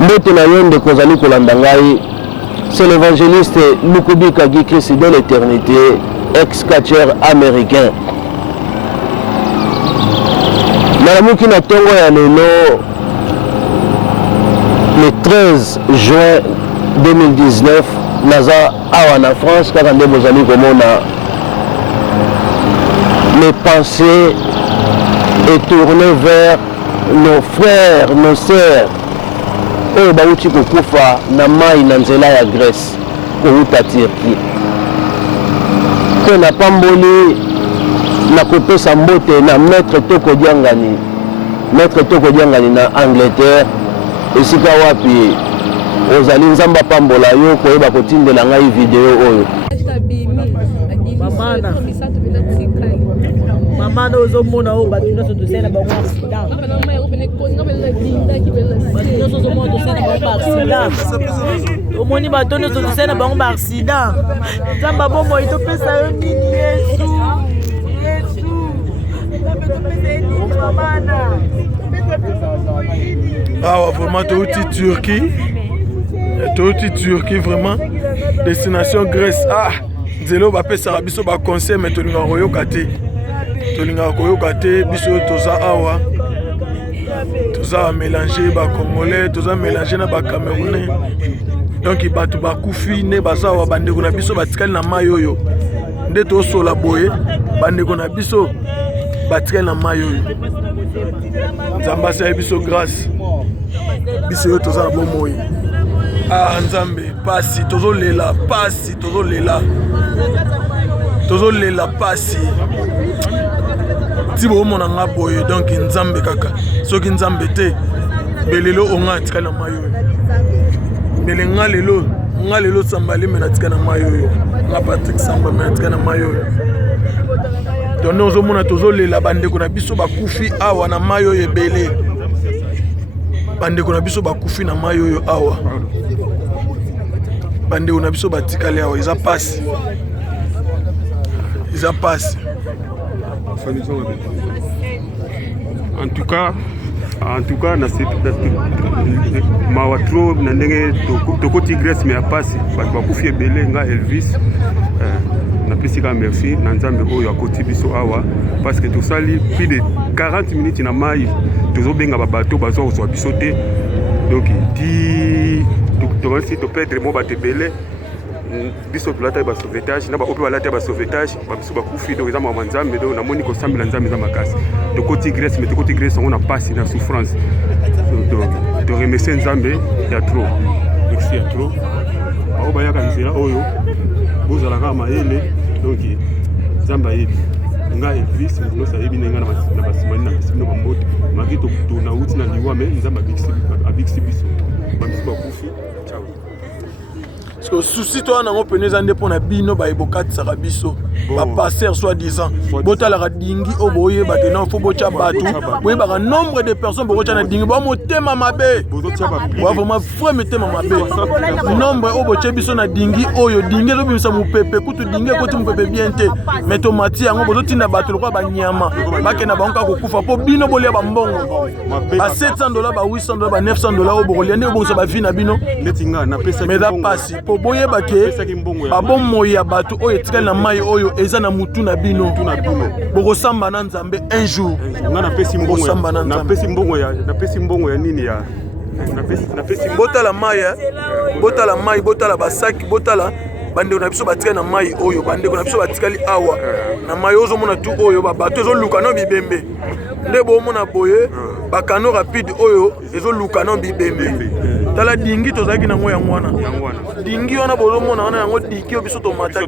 Mbote na yonde kozali kolanda ngai. C'est l'évangéliste Lukubi Kagi Christ de l'éternité, ex-catcheur américain. Nalamuki na tongo ya lelo le 13 juin 2019 naza awa na France kaka nde bozali komona mes pensées et tournées vers nos frères, nos sœurs oyo bauti kokufa na mai na nzela ya Grèce kouta Turquie. Mpe na pamboli na kopesa mbote na maître Toko Diangani na Angleterre esika wapi ozali nzamba pambola yo koyeba kotindela ngai video oyo. Mama no uzomona o batu nyoso tosena bango accident. Omoni batu nyoso tosena bango accident. Nzamba bombo itopesa yo nini Yesu. Ah, vraiment, Turquie, vraiment. Destination Grèce. Ah, Zelo Bapé Sarabiso ba conseil, mais Tolinga Royo Kate. Biso Toza Awa. Toza mélangé, ba Congolais, Toza mélangé na ba Camerounais. Donc, il batu ba Koufi, ne bazawa, bandeko na biso batikali na mayoyo. Nde to sola boye, bandeko na biso batikali na mayoyo. Nzamba sa biso grâce biso yo toza bon moyi. Ah Nzambe pasi tozolela pasi tibo mona nga boye. Donc Nzambe kaka soki Nzambe te belelo onga tika na mayo bele nga lelo sambali mena tika na mayo nga Patrick Samba mena tika na mayo. Donc nous omona tozolela bandeko na biso bakufi awa na mayo ebele. Bandeko na biso bakufi na mayo yo awa. Bandeko na biso batikali awa iza passe. En tout cas na mawatro na ndenge tokoti Grèce mais apasi bakufi ebele nga Elvis. Napesika merci na Nzambe oyo akoti biso awa parce que tosali plus de 40 minutes na mai tozobenga ba bateau bazo kozwa biso te. Donc di si to perdre mo batebele biso tulata ba sauvetage na ba ope balata ba sauvetage ba biso bakufi donc eza mwa Nzambe donc namoni ko sambela Nzambe za makasi tokoti Grèce mais tokoti Grèce on a passé na souffrance donc de remercier Nzambe ya trop merci ya trop ba bayaka nzela oyo bozalaka mayele donc Nzambe yebi nga Elvis no sayebi nenga na basimani na bisino bambote maki to na uti na liwa mais Nzambe abiksi biso bamisi bakufi ciao. Parce que souci toi na ngopene za ndepo na bino ba ebokati sarabiso ba passer soi-disant botala ka dingi oboye batena fo bocha batu boye ba nombre de personnes bocha na dingi ba motema mabe ba vraiment fo metema mabe nombre oboche biso na dingi oyo dingi zo bimisa mupepe kutu dingi ko mupepe bien te mais tomati yango bozotinda batu lokwa ba nyama bakena banka kokufa po bino bolia ba mbongo ba $700 ba $800 ba $900 obolia nde obongisa ba vie na bino netinga na pesa mais da pasi po boye bake babomoi ya bato oyo etikali na mai oyo eza na mutu na bino bokosamba na Nzambe un jour nga napesi mbongo ya nini ya napesi botala mai botala basaki botala bandeko na biso batikali na mai oyo bandeko na biso batikali awa na mai ozomona tu oyo babato ezoluka no bibembe nde bomona boye bakano rapide oyo ezoluka no bibembe tala dingi tozaki nango yango wana dingi wana bozomona wana yango diki biso tomataki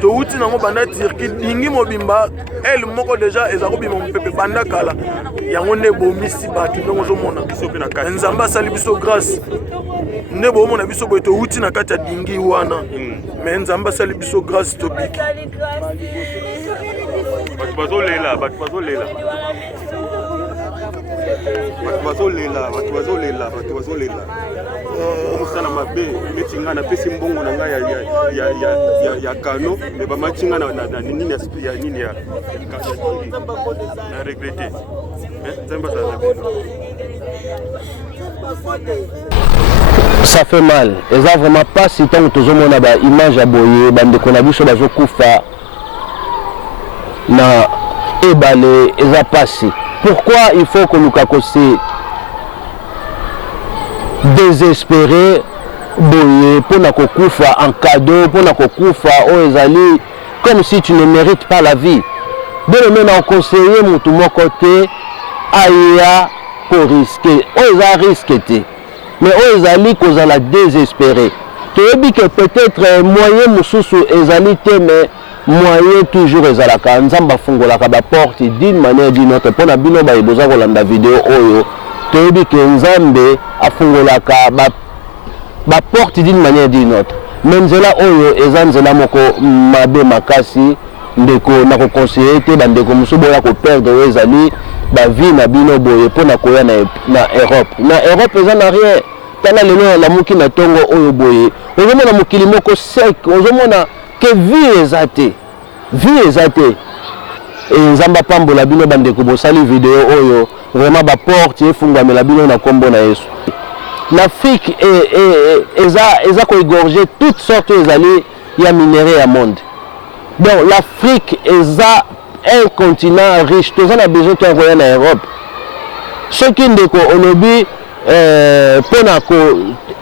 touti nango banda Turquie dingi mobimba elle moko déjà ezako bima mopepe banda kala yango nde bomisi batu ndongo ozomona Nzambe asali biso grâce nde bomona biso boye touti na kati ya dingi wana mais Nzambe asali biso grâce tobiki batu bazolela batu bazolela omusana mabe metinga na pesi mbongo na nga ya kano me bamatinga na nini ya nini ya regrette Ça fait mal. Et ça vraiment pas si tant que tout le monde a une image à boyer, bande de connaissances bazo kufa na ebale et ça passe. Pourquoi il faut que nous cacossé désespéré boyer pour na kokufa en cadeau pour na kokufa o ezali comme si tu ne mérites pas la vie. De même na conseiller mon tout mon côté aya pour risquer. O eza risqué. Mais ils allaient cause à la désespérer. Tu as dit que peut-être moyen mususu ezalité mais moyen toujours ezalaka nzamba fungolaka ba porte d'une manière ou d'une autre pona bino ba iboza kolanda vidéo oyo tu as dit que nzambe afungolaka ba porte d'une manière ou d'une autre mais nzela oyo ezanzela moko mabe makasi ndeko na ko conseiller te bandeko musubo ya ko perdre ezali ba vie na bino boye pona koya na Europe. Na Europe eza na rien. Tala lelo la muki na tongo oyo boye. Ozomona mokili moko sec, ozomona que vie ezate. Vie ezate. Et nzamba pambola bino bandeko bosali vidéo oyo vraiment ba porte efungwamela bino na kombo na Yesu. L'Afrique eza ko égorger toutes sortes ezali ya minéraux à monde. Donc l'Afrique eza un continent riche, tous on a besoin de envoyer en Europe. Ce qui est olobi pour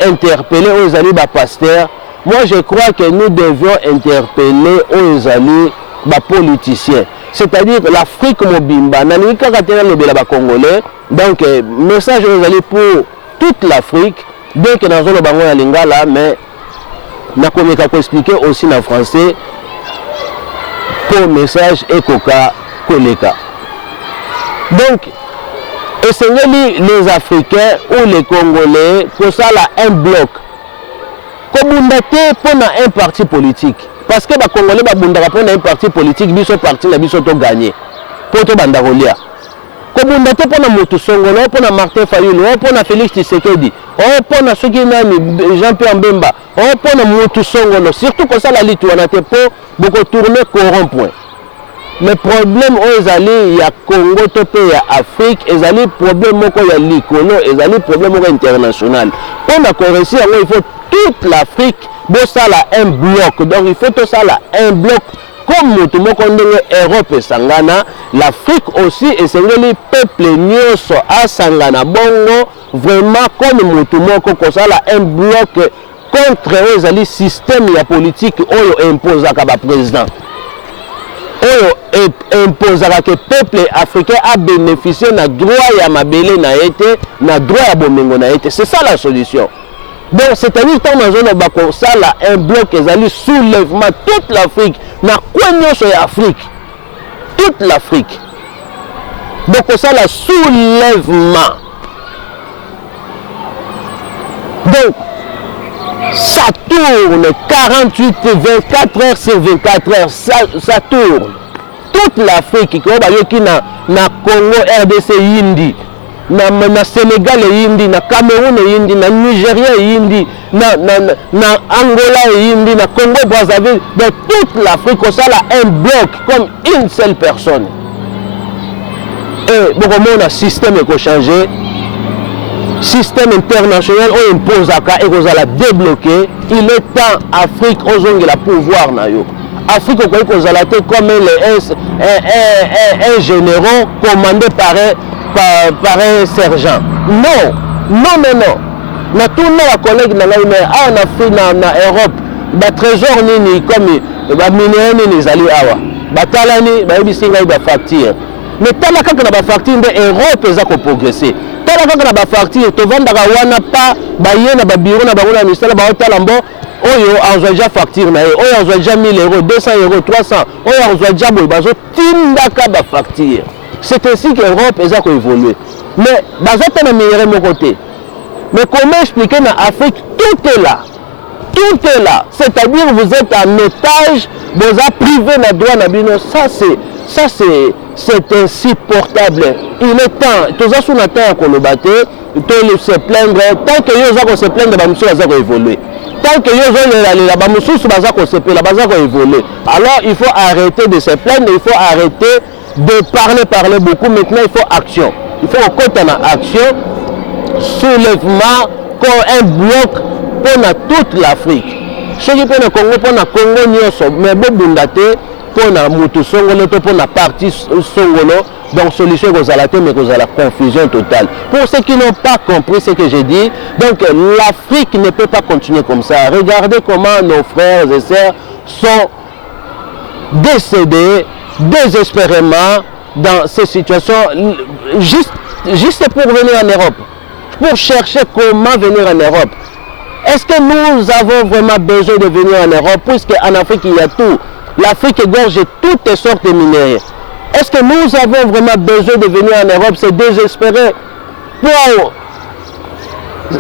interpeller aux alliés pasteurs, moi je crois que nous devions interpeller aux alliés politiciens. C'est-à-dire l'Afrique mobimba, nanika katena lobela ba congolais. Donc message aux alliés pour toute l'Afrique, bien que dans le bango ya lingala, mais na komeka ko expliquer aussi en français. Pour message et coca koleka. Donc, les Africains ou les Congolais, pour ça là un bloc. Comme on a pour un parti politique. Parce que les Congolais pour un parti politique, ils sont partis, ils sont gagnés. Pour tout bandarolia. Comme on a pour Moto Songolo, pour Martin Fayulu, pour Félix Tshisekedi, pour ceux qui ont Jean-Pierre Mbemba, pour Moto Songolo. Surtout que ça la lutte, on a pour beaucoup tourner corrompu. Le problème aux alliés, il y a Congo, il y a Afrique, il y a des problèmes il y a l'Icono, il y a des problèmes internationaux. Pour la Corée, il faut toute l'Afrique, ça là un bloc. Donc il faut tout ça là un bloc. Comme tout le monde Europe et Sangana, l'Afrique aussi et c'est les peuples nyos à Sangana Bongo, vraiment comme tout le monde ça là un bloc contre les alliés système et politique où impose à le président. Impose que le peuple africain a bénéficié de droit à mabele na été, na droit à bomengo na été. C'est ça la solution. Donc c'est-à-dire que dans la ça là un bloc ezali soulèvement toute l'Afrique, na quoi sur l'Afrique, toute l'Afrique. Donc ça là soulèvement. Donc ça tourne 48, 24 heures sur 24 heures, ça tourne. Toute l'Afrique, qui na Congo, RDC, Indi, na Sénégal, Indi, na Cameroun, Indi, na Nigeria, Indi, na Angola, Indi, na Congo, Brazzaville, dans toute l'Afrique, ça a un bloc comme une seule personne. Et beaucoup de monde, système est changé. Système international on impose à et qu'on a débloqué. Il est temps Afrique aux ongles la pouvoir na yo. Afrique qu'on a été comme un général commandé par un sergent. Non. Na tout nos collègues na en Afrique na Europe, ba trésor nini comme ba minéraux nini zali awa. Ba talani ba bisinga ba facture. Mais tala quand na ba facture de Europe za ko progresser. Tala kaka na ba facture to vendaka wana pa ba yena ba bureau na bango na ministère ba hôtel mbo oyo azwa déjà facture na oyo azwa déjà 1000 euros 200 euros 300 oyo azwa déjà boy bazo tindaka ba facture. C'est ainsi que l'Europe est évolué. Mais bazo tena meilleur mon côté. Mais comment expliquer na Afrique tout est là. Tout est là. C'est-à-dire vous êtes en otage, vous êtes privé na droit na bino, ça c'est insupportable. Il est temps, tous les gens qui ont le battu, tous se plaindre, tant que les gens se plaignent, ils vont évoluer. Tant que les gens vont évoluer. Alors il faut arrêter de se plaindre, il faut arrêter de parler beaucoup. Maintenant il faut action. Il faut qu'on ait en action, soulèvement comme un bloc pour toute l'Afrique. Ce qui est pour le Congo, mais pour la Moutou Songolo, pour la partie Songolo, donc solution aux alatés, mais aux la confusion totale. Pour ceux qui n'ont pas compris ce que j'ai dit, donc l'Afrique ne peut pas continuer comme ça. Regardez comment nos frères et sœurs sont décédés désespérément dans ces situations, juste pour venir en Europe, pour chercher comment venir en Europe. Est-ce que nous avons vraiment besoin de venir en Europe, puisqu'en Afrique il y a tout. L'Afrique égorge toutes sortes de minéraux. Est-ce que nous avons vraiment besoin de venir en Europe, se désespérer pour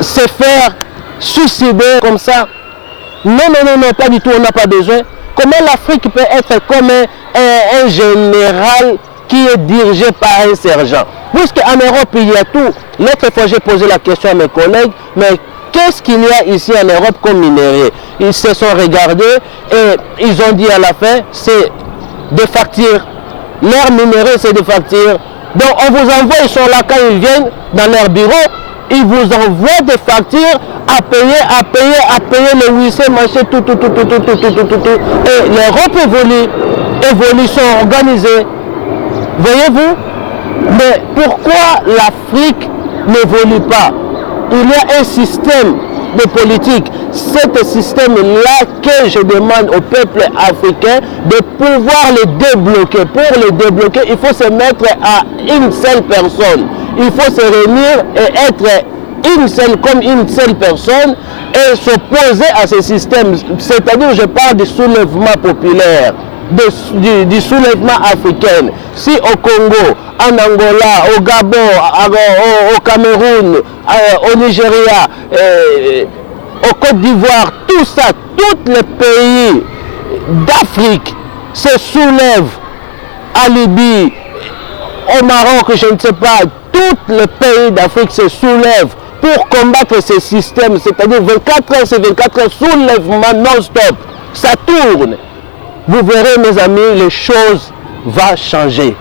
se faire suicider comme ça? Non, pas du tout, on n'a pas besoin. Comment l'Afrique peut être comme un général qui est dirigé par un sergent? Puisqu'en Europe, il y a tout. L'autre fois, j'ai posé la question à mes collègues, mais qu'est-ce qu'il y a ici en Europe comme minéraux? Ils se sont regardés et ils ont dit à la fin, c'est des factures. Leurs minéraux, c'est des factures. Donc, on vous envoie, ils sont là quand ils viennent dans leur bureau, ils vous envoient des factures à payer le huissier, machin, tout. Et l'Europe évolue, sont organisées. Voyez-vous? Mais pourquoi l'Afrique n'évolue pas? Il y a un système de politique. C'est ce système-là que je demande au peuple africain de pouvoir le débloquer. Pour le débloquer, il faut se mettre à une seule personne. Il faut se réunir et être comme une seule personne et s'opposer à ce système. C'est-à-dire, je parle du soulèvement populaire, du soulèvement africain. Si au Congo, en Angola, au Gabon, au Cameroun, au Nigeria, au Côte d'Ivoire, tout ça, tous les pays d'Afrique se soulèvent, à Libye, au Maroc, je ne sais pas, tous les pays d'Afrique se soulèvent pour combattre ce système, c'est-à-dire 24 heures sur 24 heures, soulèvement non-stop, ça tourne. Vous verrez, mes amis, les choses vont changer.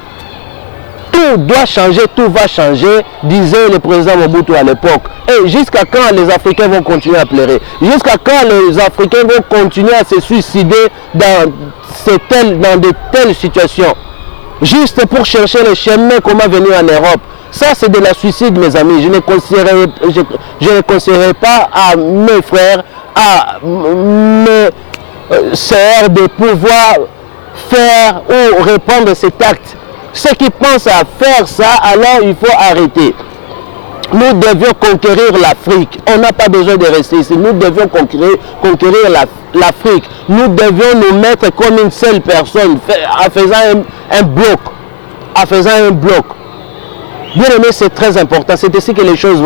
Tout doit changer, tout va changer, disait le président Mobutu à l'époque. Et jusqu'à quand les Africains vont continuer à pleurer? Jusqu'à quand les Africains vont continuer à se suicider dans de telles situations? Juste pour chercher le chemin, comment venir en Europe. Ça, c'est de la suicide, mes amis. Je ne conseillerais pas à mes frères, à mes sœurs de pouvoir faire ou répondre cet acte. Ceux qui pensent à faire ça, alors il faut arrêter. Nous devions conquérir l'Afrique. On n'a pas besoin de rester ici. Nous devions conquérir l'Afrique. Nous devions nous mettre comme une seule personne, en faisant un bloc. Bien aimé, c'est très important. C'est ici que les choses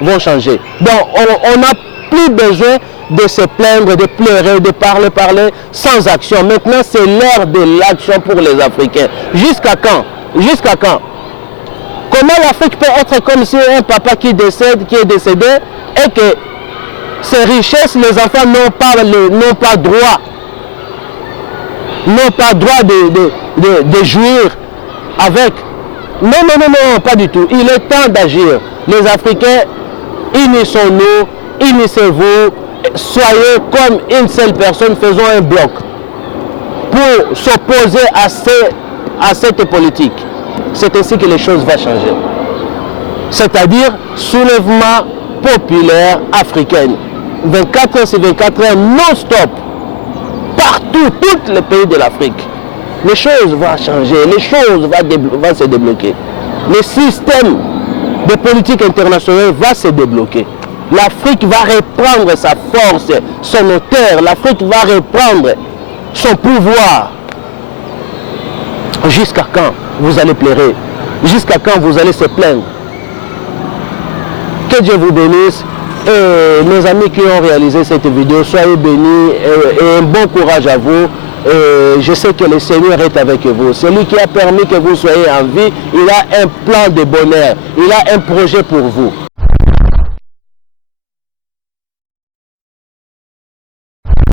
vont changer. Donc, on n'a plus besoin de se plaindre, de pleurer, de parler sans action. Maintenant, c'est l'heure de l'action pour les Africains. Jusqu'à quand? Jusqu'à quand? Comment l'Afrique peut être comme si un papa qui est décédé et que ses richesses, les enfants n'ont pas droit de jouir avec? Non, pas du tout. Il est temps d'agir. Les Africains, unissons-nous, unissez-vous, soyez comme une seule personne, faisons un bloc pour s'opposer à cette politique. C'est ainsi que les choses vont changer. C'est-à-dire soulèvement populaire africain. 24 heures sur 24 heures non-stop. Partout, tous les pays de l'Afrique. Les choses vont changer, les choses vont se débloquer. Le système de politique internationale va se débloquer. L'Afrique va reprendre sa force, son hauteur. L'Afrique va reprendre son pouvoir. Jusqu'à quand vous allez pleurer? Jusqu'à quand vous allez se plaindre? Que Dieu vous bénisse. Et mes amis qui ont réalisé cette vidéo, soyez bénis et un bon courage à vous. Je sais que le Seigneur est avec vous. Celui qui a permis que vous soyez en vie, il a un plan de bonheur. Il a un projet pour vous.